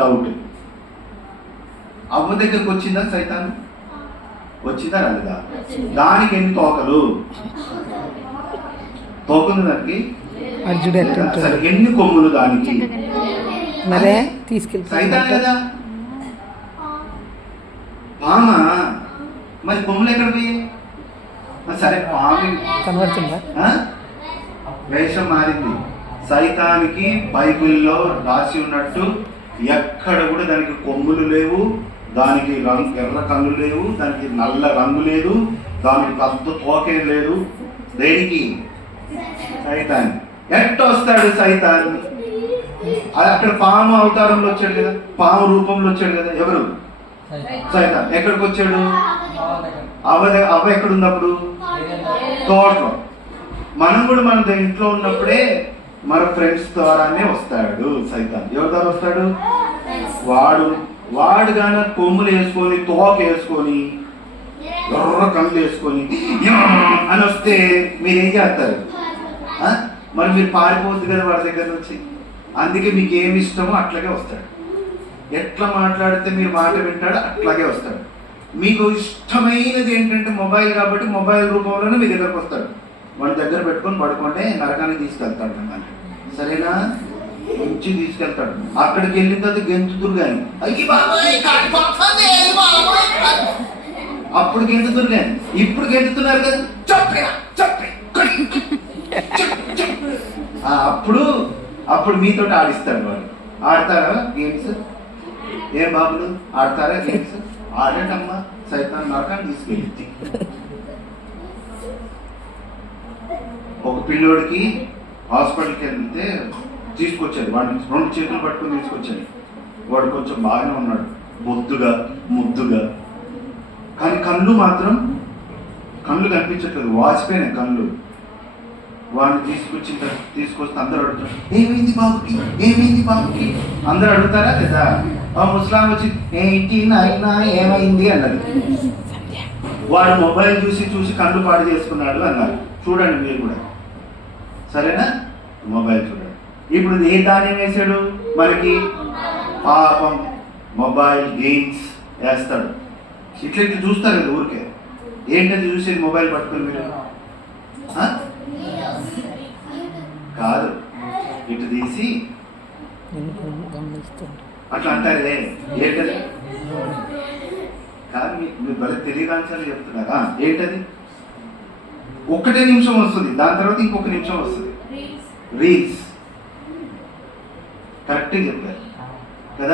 Doubt. అవ్వ దగ్గరకు వచ్చిందా సైతాన్? వచ్చిందా రాలేదా? దానికి ఎన్ని తోకలు? తోకలు దానికి ఎన్ని కొమ్ములు దానికి? మరే తీసుకెళ్ళి సైతాన్ కదా పామ, మరి కొమ్ములు ఎక్కడ పోయి? సరే పాము కనబడుతుందా? వేషం మారింది. సైతానికి బైబిల్లో రాసి ఉన్నట్టు ఎక్కడ కూడా దానికి కొమ్ములు లేవు, దానికి ఎర్ర కళ్ళు లేవు, దానికి నల్ల రంగు లేదు, దానికి పెద్ద తోకే లేదు. దేనికి? సైతాన్. ఎట్ట వస్తాడు సైతాన్? అది అక్కడ పాము అవతారంలో వచ్చాడు కదా, పాము రూపంలో వచ్చాడు కదా. ఎవరు? సైతాన్. ఎక్కడికి వచ్చాడు? అవ్వ ఎక్కడుంది అప్పుడు? తోటలో. మనం కూడా మన ఇంట్లో ఉన్నప్పుడే మన ఫ్రెండ్స్ ద్వారానే వస్తాడు సైతాన్. ఎవరి ద్వారా వస్తాడు? వాడు గాన కొమ్ములు వేసుకొని, తోక వేసుకొని, ఎర్ర కళ్ళు వేసుకొని అని వస్తే మీరేం చేస్తారు? మరి మీరు పారిపోద్దు కదా వాడి దగ్గర నుంచి. అందుకే మీకు ఏమి ఇష్టమో అట్లాగే వస్తాడు. ఎట్లా మాట్లాడితే మీరు మాట వింటాడో అట్లాగే వస్తాడు. మీకు ఇష్టమైనది ఏంటంటే మొబైల్, కాబట్టి మొబైల్ రూపంలోనే మీ దగ్గరకు వస్తాడు. వాడి దగ్గర పెట్టుకొని పడుకుంటే నరకానికి తీసుకెళ్తాడు మిమ్మల్ని. సరేనా? మంచి తీసుకెళ్తాడు. అక్కడికి వెళ్ళిన తర్వాత గెంతుతురు కానీ అప్పుడు గెంతుతురు కానీ ఇప్పుడు గెంతుతున్నారు కదా. అప్పుడు మీతో ఆడిస్తాడు వాడు. ఆడతారా గేమ్స్? ఏ బాబులు ఆడతారా గేమ్స్? ఆడటమ్మా. సైతాన్ నరకాన్ని తీసుకెళ్ళింది. ఒక పిల్లోడికి హాస్పిటల్కి వెళ్తే తీసుకొచ్చాడు. వాడిని 2 చేతులు పట్టుకొని తీసుకొచ్చాడు. వాడు కొంచెం బాగానే ఉన్నాడు, బొద్దుగా ముద్దుగా, కానీ కళ్ళు కనిపించట్లేదు, వాచిపోయినాయి కళ్ళు. వాడిని తీసుకొస్తే అందరూ అడుగుతారు, ఏమైంది బాబుకి, ఏమైంది బాబుకి? అందరూ అడుగుతారా లేదా? ఆ ముస్లాం వచ్చి ఏంటి నాయనా ఏమైంది అన్నది. వాడు మొబైల్ చూసి కళ్ళు పాడు చేసుకున్నాడు అన్నారు. చూడండి మీరు కూడా, సరేనా? మొబైల్ చూడండి. ఇప్పుడు ఏ ధాన్యం వేసాడు మనకి? పాపం మొబైల్ గేమ్స్ వేస్తాడు. ఇట్లా చూస్తారు కదా ఊరికే. ఏంటది చూసేది? మొబైల్ పట్టుకుని మీరు కాదు, ఇటు తీసి అట్లా అంటారే. ఏంటది? కాదు, మీరు భలే తెలియదాంచాలని చెప్తున్నారా? ఏంటది? 1 నిమిషం వస్తుంది, దాని తర్వాత ఇంకొక నిమిషం వస్తుంది. రీల్స్. కరెక్ట్గా చెప్పారు.